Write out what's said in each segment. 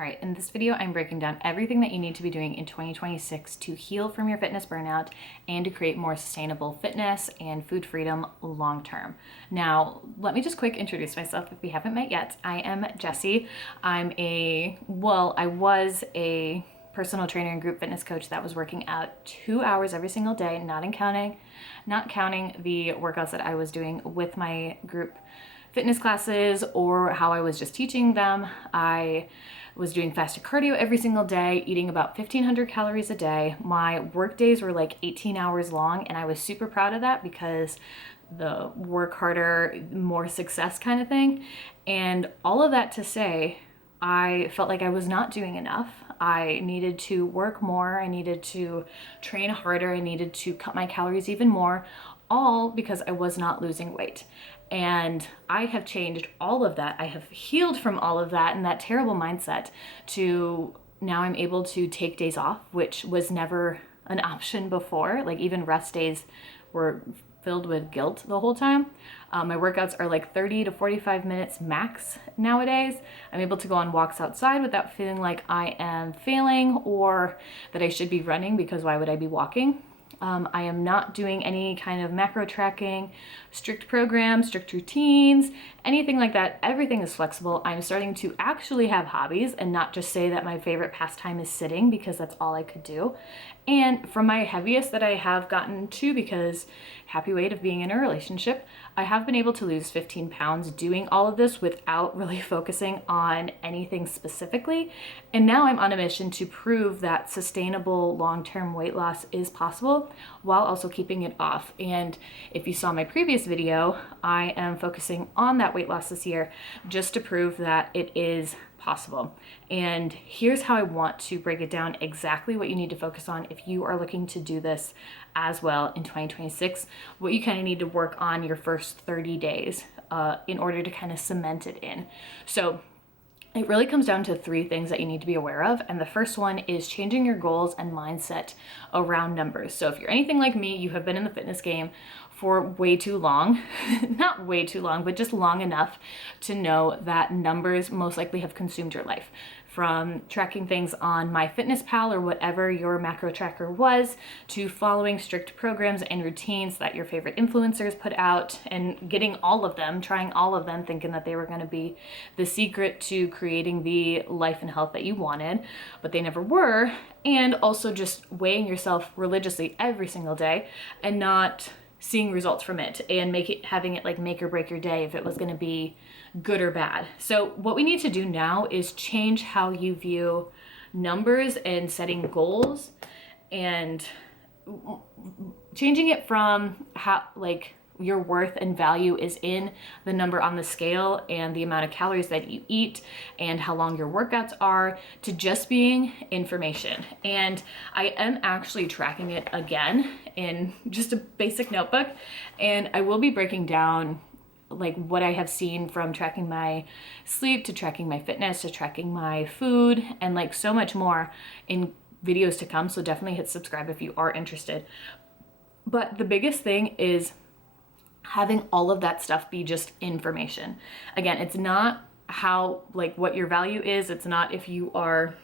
All right, in this video, I'm breaking down everything that you need to be doing in 2026 to heal from your fitness burnout and to create more sustainable fitness and food freedom long term. Now, let me just quick introduce myself if we haven't met yet. I am Jessie. I was a personal trainer and group fitness coach that was working out 2 hours every single day, not counting the workouts that I was doing with my group fitness classes or how I was just teaching them. I was doing fasted cardio every single day, eating about 1,500 calories a day. My work days were like 18 hours long, and I was super proud of that because the work harder, more success kind of thing. And all of that to say, I felt like I was not doing enough. I needed to work more. I needed to train harder. I needed to cut my calories even more, all because I was not losing weight. And I have changed all of that. I have healed from all of that and that terrible mindset to now I'm able to take days off, which was never an option before. Like even rest days were filled with guilt the whole time. My workouts are like 30 to 45 minutes max nowadays. I'm able to go on walks outside without feeling like I am failing or that I should be running, because why would I be walking? I am not doing any kind of macro tracking, strict programs, strict routines, anything like that. Everything is flexible. I'm starting to actually have hobbies and not just say that my favorite pastime is sitting because that's all I could do. And from my heaviest that I have gotten to, because happy weight of being in a relationship, I have been able to lose 15 pounds doing all of this without really focusing on anything specifically. And now I'm on a mission to prove that sustainable long-term weight loss is possible while also keeping it off. And if you saw my previous video, I am focusing on that weight loss this year just to prove that it is possible. And here's how I want to break it down exactly what you need to focus on if you are looking to do this as well in 2026, what you kind of need to work on your first 30 days in order to kind of cement it in. So it really comes down to 3 things that you need to be aware of. And the first one is changing your goals and mindset around numbers. So if you're anything like me, you have been in the fitness game for way too long, not way too long, but just long enough to know that numbers most likely have consumed your life. From tracking things on MyFitnessPal or whatever your macro tracker was, to following strict programs and routines that your favorite influencers put out and getting all of them, trying all of them, thinking that they were going to be the secret to creating the life and health that you wanted, but they never were. And also just weighing yourself religiously every single day and not seeing results from it and having it like make or break your day if it was going to be good or bad. So what we need to do now is change how you view numbers and setting goals, and changing it from how like your worth and value is in the number on the scale and the amount of calories that you eat and how long your workouts are, to just being information. And I am actually tracking it again in just a basic notebook, and I will be breaking down like what I have seen from tracking my sleep to tracking my fitness to tracking my food and like so much more in videos to come. So definitely hit subscribe if you are interested. But the biggest thing is having all of that stuff be just information. Again, it's not how, like what your value is. It's not if you are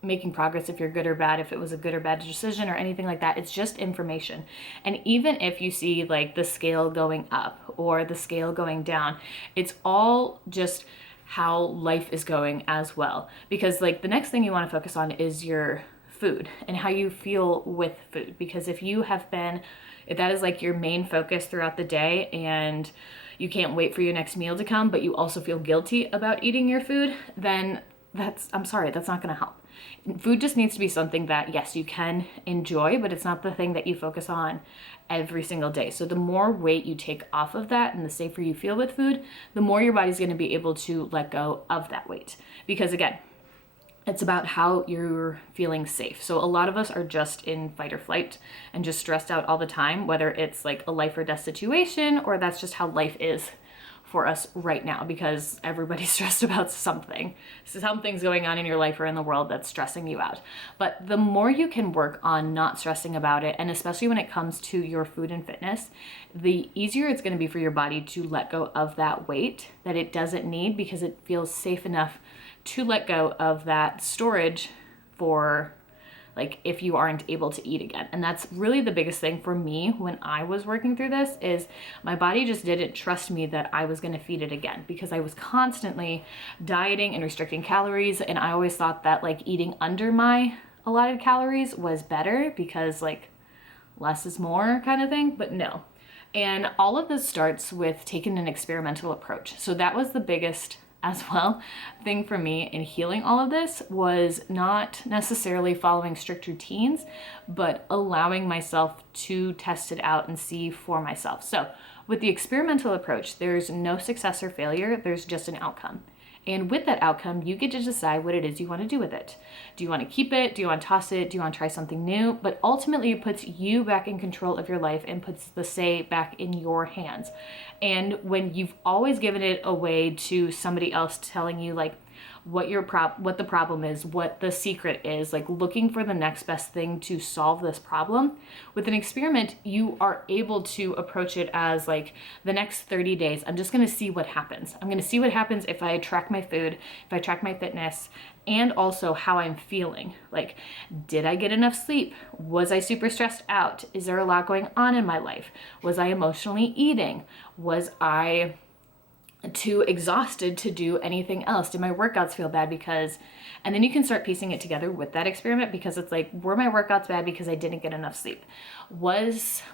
making progress, if you're good or bad, if it was a good or bad decision or anything like that. It's just information. And even if you see like the scale going up or the scale going down, it's all just how life is going as well. Because like the next thing you want to focus on is your food and how you feel with food. Because if that is like your main focus throughout the day and you can't wait for your next meal to come, but you also feel guilty about eating your food, then I'm sorry, that's not going to help. Food just needs to be something that, yes, you can enjoy, but it's not the thing that you focus on every single day. So the more weight you take off of that and the safer you feel with food, the more your body's going to be able to let go of that weight. Because again, it's about how you're feeling safe. So a lot of us are just in fight or flight and just stressed out all the time, whether it's like a life or death situation or that's just how life is for us right now, because everybody's stressed about something. Something's going on in your life or in the world that's stressing you out. But the more you can work on not stressing about it, and especially when it comes to your food and fitness, the easier it's going to be for your body to let go of that weight that it doesn't need, because it feels safe enough to let go of that storage for like if you aren't able to eat again. And that's really the biggest thing for me when I was working through this, is my body just didn't trust me that I was going to feed it again, because I was constantly dieting and restricting calories. And I always thought that like eating under my allotted calories was better, because like less is more kind of thing, but no. And all of this starts with taking an experimental approach. So that was the biggest as well thing for me in healing all of this, was not necessarily following strict routines, but allowing myself to test it out and see for myself. So with the experimental approach, there's no success or failure, there's just an outcome. And with that outcome, you get to decide what it is you want to do with it. Do you want to keep it? Do you want to toss it? Do you want to try something new? But ultimately, it puts you back in control of your life and puts the say back in your hands. And when you've always given it away to somebody else telling you like what the problem is, what the secret is, like looking for the next best thing to solve this problem, with an experiment, you are able to approach it as like the next 30 days. I'm just going to see what happens. I'm going to see what happens if I track my food, if I track my fitness, and also how I'm feeling. Like, did I get enough sleep? Was I super stressed out? Is there a lot going on in my life? Was I emotionally eating? Was I too exhausted to do anything else? Did my workouts feel bad because, and then you can start piecing it together with that experiment, because it's like, were my workouts bad because I didn't get enough sleep? Were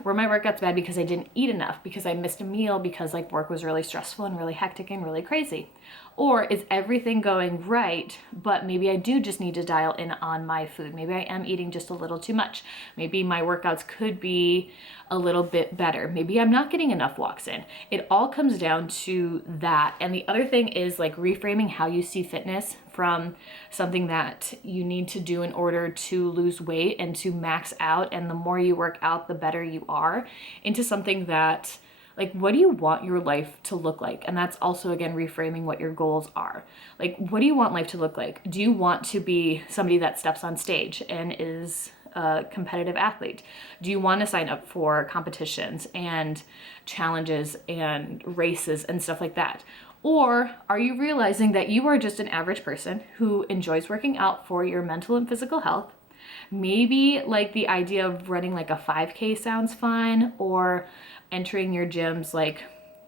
my workouts bad because I didn't eat enough, because I missed a meal, because like work was really stressful and really hectic and really crazy? Or is everything going right, but maybe I do just need to dial in on my food? Maybe I am eating just a little too much. Maybe my workouts could be a little bit better. Maybe I'm not getting enough walks in. It all comes down to that. And the other thing is like reframing how you see fitness from something that you need to do in order to lose weight and to max out, and the more you work out, the better you are, into something that, like, what do you want your life to look like? And that's also, again, reframing what your goals are. Like, what do you want life to look like? Do you want to be somebody that steps on stage and is a competitive athlete? Do you want to sign up for competitions and challenges and races and stuff like that? Or are you realizing that you are just an average person who enjoys working out for your mental and physical health? Maybe like the idea of running like a 5K sounds fine, or entering your gym's like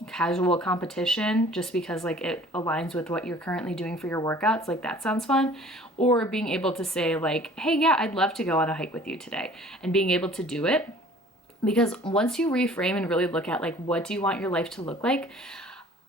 casual competition just because like it aligns with what you're currently doing for your workouts, like that sounds fun. Or being able to say like, hey, yeah, I'd love to go on a hike with you today, and being able to do it. Because once you reframe and really look at like, what do you want your life to look like?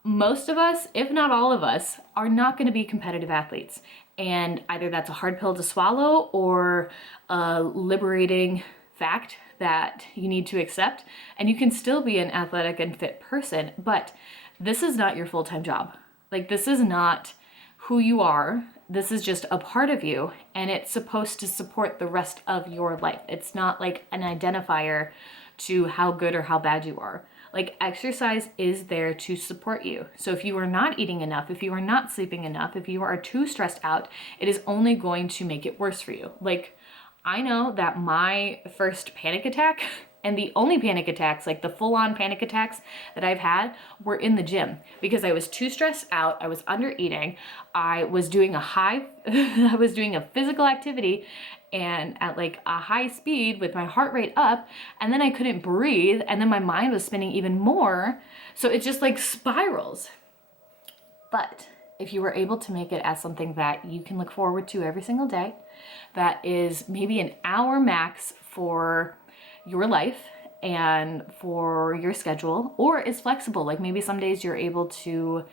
Most of us, if not all of us, are not going to be competitive athletes. And either that's a hard pill to swallow or a liberating fact that you need to accept. And you can still be an athletic and fit person, but this is not your full-time job. Like, this is not who you are. This is just a part of you, and it's supposed to support the rest of your life. It's not like an identifier to how good or how bad you are. Like, exercise is there to support you. So if you are not eating enough, if you are not sleeping enough, if you are too stressed out, it is only going to make it worse for you. Like, I know that my first panic attack, and the only panic attacks, like the full-on panic attacks that I've had, were in the gym, because I was too stressed out, I was under eating, I was doing I was doing a physical activity and at like a high speed with my heart rate up, and then I couldn't breathe, and then my mind was spinning even more. So it just like spirals. But if you were able to make it as something that you can look forward to every single day, that is maybe an hour max for your life and for your schedule, or is flexible. Like maybe some days you're able to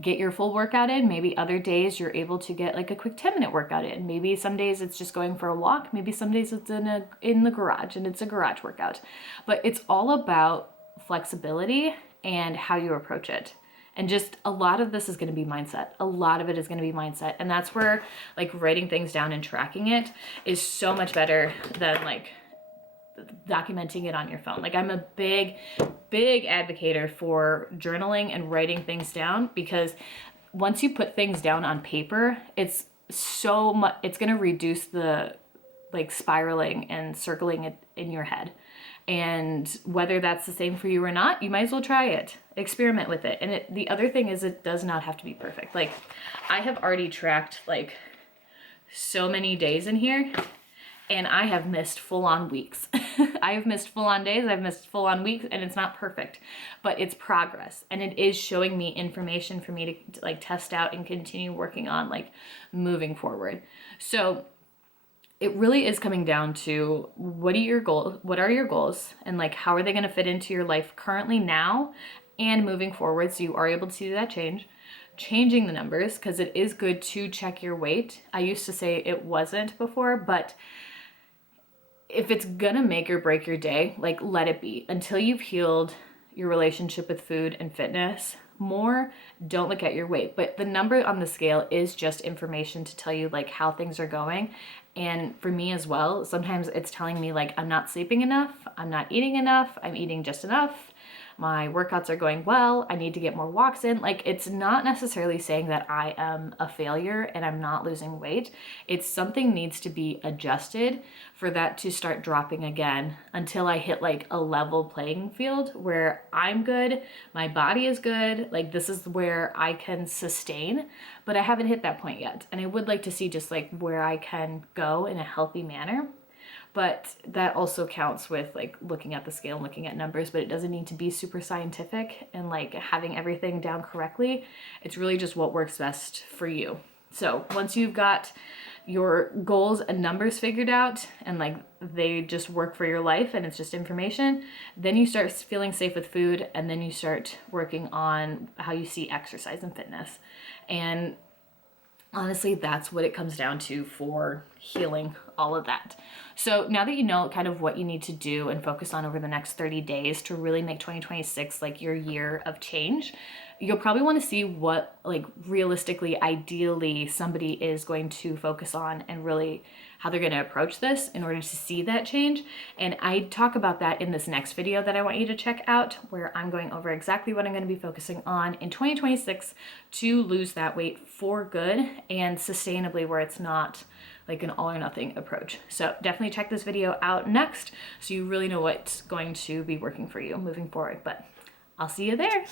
get your full workout in, maybe other days you're able to get like a quick 10-minute workout in. Maybe some days it's just going for a walk, maybe some days it's in the garage and it's a garage workout. But it's all about flexibility and how you approach it. And just a lot of this is going to be mindset. A lot of it is going to be mindset. And that's where like writing things down and tracking it is so much better than like documenting it on your phone. Like, I'm a big advocate for journaling and writing things down, because once you put things down on paper, it's so much, it's going to reduce the like spiraling and circling it in your head. And whether that's the same for you or not, you might as well try it. Experiment with it. And the other thing is, it does not have to be perfect. Like, I have already tracked like so many days in here, and I have missed full-on weeks. I have missed full-on days, I've missed full-on weeks, and it's not perfect, but it's progress. And it is showing me information for me to like test out and continue working on, like moving forward. So it really is coming down to what are your goals, and like how are they going to fit into your life currently now and moving forward, so you are able to do that changing the numbers, because it is good to check your weight. I used to say it wasn't before, but if it's gonna make or break your day, like let it be. Until you've healed your relationship with food and fitness more, don't look at your weight. But the number on the scale is just information to tell you like how things are going. And for me as well, sometimes it's telling me like I'm not sleeping enough, I'm not eating enough, I'm eating just enough, my workouts are going well, I need to get more walks in. Like, it's not necessarily saying that I am a failure and I'm not losing weight. It's something needs to be adjusted for that to start dropping again, until I hit like a level playing field where I'm good, my body is good, like this is where I can sustain. But I haven't hit that point yet, and I would like to see just like where I can go in a healthy manner. But that also counts with like looking at the scale and looking at numbers, but it doesn't need to be super scientific and like having everything down correctly. It's really just what works best for you. So once you've got your goals and numbers figured out, and like they just work for your life and it's just information, then you start feeling safe with food, and then you start working on how you see exercise and fitness. And honestly, that's what it comes down to for healing all of that. So now that you know kind of what you need to do and focus on over the next 30 days to really make 2026 like your year of change, you'll probably want to see what like realistically, ideally somebody is going to focus on, and really how they're going to approach this in order to see that change. And I talk about that in this next video that I want you to check out, where I'm going over exactly what I'm going to be focusing on in 2026 to lose that weight for good and sustainably, where it's not like an all or nothing approach. So definitely check this video out next, so you really know what's going to be working for you moving forward. But I'll see you there.